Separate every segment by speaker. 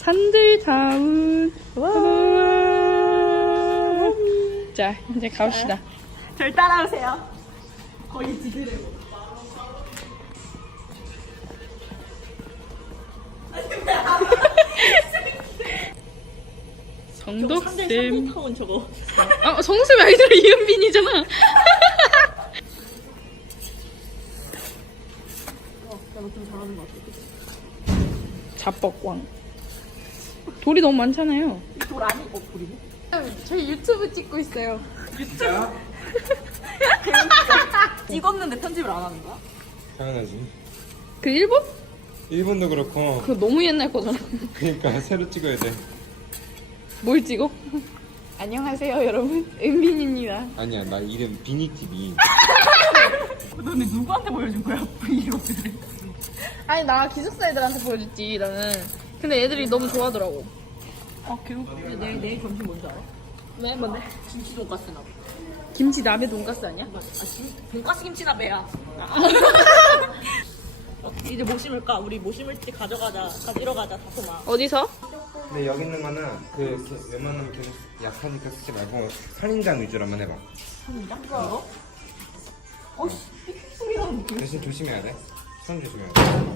Speaker 1: 산들다운. 자, 이제 가봅시다.
Speaker 2: 절 따라오세요. 거의 지드래곤.
Speaker 1: 성덕쌤.
Speaker 2: 타운 저거.
Speaker 1: 아, 성덕쌤 아이돌 이은빈이잖아.
Speaker 2: 나좀 잘하는 것 같아.
Speaker 1: 자뻑광. 돌이 너무 많잖아요.
Speaker 2: 돌 아니? 돌이네?
Speaker 1: 저희 유튜브 찍고 있어요.
Speaker 2: 찍었는데 편집을 안 하는 거야?
Speaker 3: 당연하지.
Speaker 1: 그 일본?
Speaker 3: 일본도 그렇고.
Speaker 1: 그거 너무 옛날 거잖아.
Speaker 3: 그러니까 새로 찍어야 돼.
Speaker 1: 뭘 찍어? 안녕하세요 여러분, 은빈입니다.
Speaker 3: 아니야, 나 이름 비니TV.
Speaker 2: 너네 누구한테 보여준 거야? 브이로그를.
Speaker 1: 아니 나 기숙사 애들한테 보여줬지 나는. 근데 애들이 너무 좋아하더라고.
Speaker 2: 근데 내일 점심 뭔지 알아?
Speaker 1: 왜? 뭔데?
Speaker 2: 김치 돈가스 나베.
Speaker 1: 김치 나베 돈가스 아니야?
Speaker 2: 돈가스 김치 나베야. 이제 뭐 심을까? 우리 뭐 심을지 가져가자. 가지러 가자, 다솜아.
Speaker 1: 어디서?
Speaker 3: 근데 여기 있는 거는 웬만하면 계속 약하니까 쓰지 말고 선인장 위주로 한번 해봐.
Speaker 2: 선인장? 이거? 어씨, 삑삑 소리 나는 게.
Speaker 3: 대신 조심해야 돼. 손 조심해야 돼.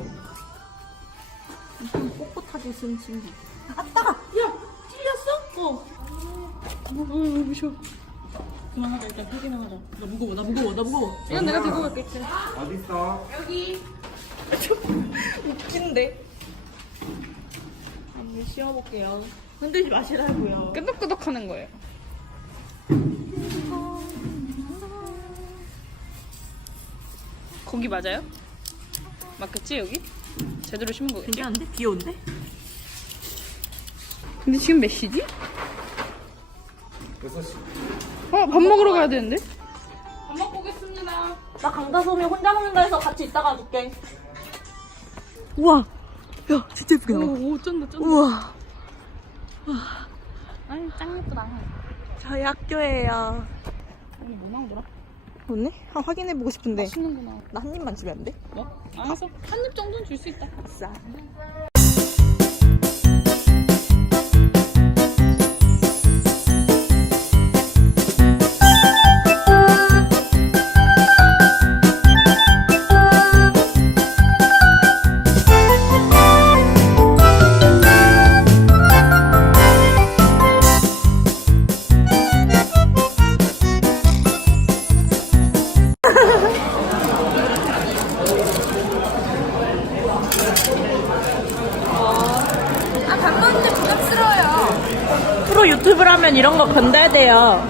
Speaker 2: 꼿꼿하게 쓴 친구. 아, 따가! 야! 찔렸어?
Speaker 1: 무서워.
Speaker 2: 그만하자, 일단 팩이나 하자. 나 무거워.
Speaker 1: 이건 내가 들고 갈게.
Speaker 3: 어딨어?
Speaker 2: 웃긴데? 한번 씌워볼게요. 흔들지 마시라고요.
Speaker 1: 끄덕끄덕 하는 거예요. 거기 맞아요? 맞겠지 여기? 제대로 심은 거겠지?
Speaker 2: 괜찮은데? 귀여운데?
Speaker 1: 근데 지금 몇 시지?
Speaker 3: 6시.
Speaker 1: 밥 먹으러 가야 되는데? 밥 먹고 오겠습니다.
Speaker 2: 나 강다솜이 혼자 먹는다 해서 같이 이따가 줄게. 우와! 야, 진짜 예쁘게 나와.
Speaker 1: 오, 쩐다.
Speaker 2: 우와!
Speaker 1: 아니, 짱 예쁘다.
Speaker 2: 저희 학교예요.
Speaker 1: 오늘 뭐 나오더라?
Speaker 2: 좋네? 한번 확인해보고 싶은데.
Speaker 1: 맛있는구나.
Speaker 2: 나 한 입만 주면 안 돼?
Speaker 1: 뭐? 알았어. 한 입 정도는 줄 수 있다.
Speaker 2: 아싸.
Speaker 1: 밥 먹는데 부담스러워요.
Speaker 2: 프로 유튜브를 하면 이런 거 건져야 돼요.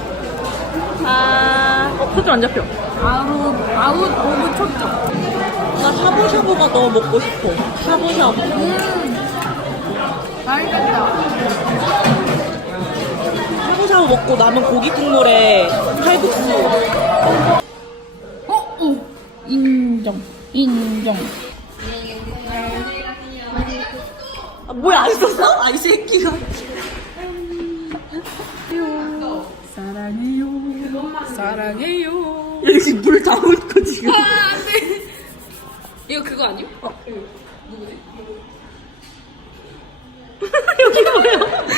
Speaker 2: 초점 안 잡혀.
Speaker 1: 아웃 오브 초점.
Speaker 2: 나 샤브샤브가 너무 먹고 싶어. 샤브샤브.
Speaker 1: 맛있겠다.
Speaker 2: 샤브샤브 먹고 남은 고기 국물에 칼국수.
Speaker 1: 인정.
Speaker 2: 아, 뭐야, 안 썼어? 아, 이 새끼가.
Speaker 1: 사랑해요.
Speaker 2: 야, 여기 물 다 묻고 지금.
Speaker 1: 안돼. 이거 그거 아니야?
Speaker 2: 여기 뭐야?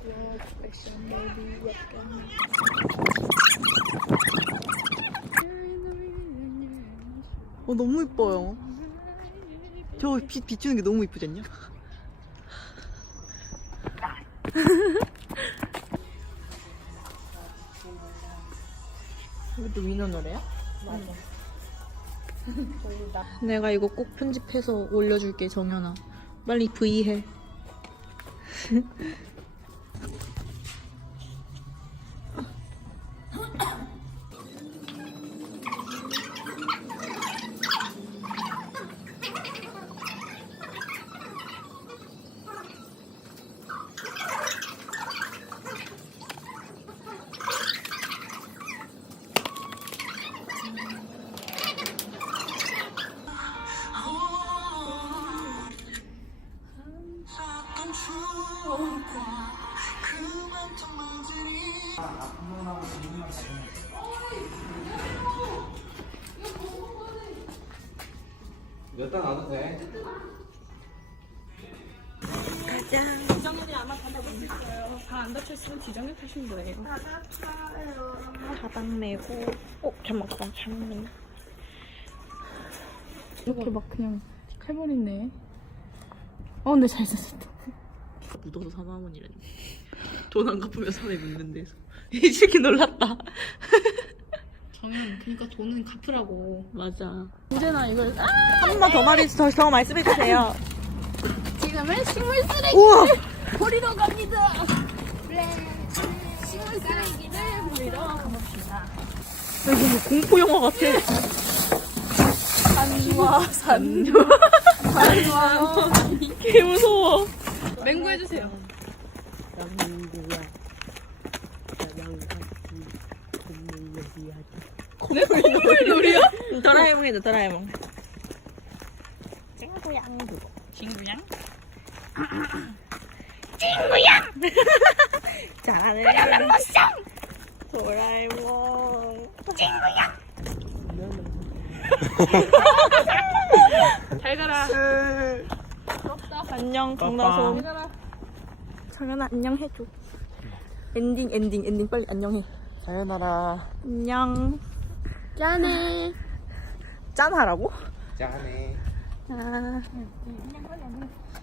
Speaker 2: 너무 이뻐요. 저 빛 비추는 게 너무 이쁘지 않냐? 이것도 위너 노래야? 맞아. 내가 이거 꼭 편집해서 올려줄게, 정연아. 빨리 V 해.
Speaker 3: 몇 단 와도 돼?
Speaker 2: 가자. 지정현이 아마 다 잡을 수 있어요.
Speaker 1: 다 안 다쳤으면 지정해 타시면 거예요.
Speaker 2: 가방 메고. 잠깐만 가방 잘못 메.
Speaker 1: 이렇게 막 그냥 해버리네. 근데 잘 썼다.
Speaker 2: 묻어서 4만 원이라니. 돈 안 갚으면 손에 묻는 데서. 이 새끼 놀랐다.
Speaker 1: 정연, 그러니까 돈은 갚으라고.
Speaker 2: 맞아.
Speaker 1: 언제나 이걸
Speaker 2: 한 번만 더 말씀해 주세요.
Speaker 1: 지금은 식물 쓰레기
Speaker 2: 우와.
Speaker 1: 버리러 갑니다. 식물 쓰레기를 버리러 가봅시다.
Speaker 2: 이거 뭐 공포 영화 같아.
Speaker 1: 산와
Speaker 2: 개 무서워.
Speaker 1: 맹구 해주세요. 콧물놀이야?
Speaker 2: 도라에몽이다 도라에몽.
Speaker 1: 친구양?
Speaker 2: 잘하네. 도라에몽.
Speaker 1: 잘 가라.
Speaker 2: 안녕 강다솜.
Speaker 1: 잘 가라.
Speaker 2: 정연아 안녕 해줘. 엔딩 빨리 안녕해.
Speaker 3: 사연하라.
Speaker 2: 안녕.
Speaker 1: 짠해.
Speaker 2: 짠하라고?
Speaker 3: 짠해.
Speaker 2: 아.